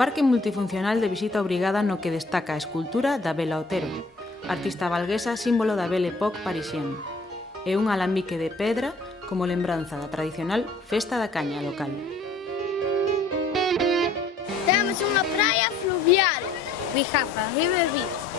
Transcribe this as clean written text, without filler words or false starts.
Parque multifuncional de visita obrigada no que destaca a escultura da Bela Otero, artista valguesa símbolo da Belle Époque parisienne, e un alambique de pedra como lembranza da tradicional Festa da Caña local. Temos unha praia fluvial. We have a river beach.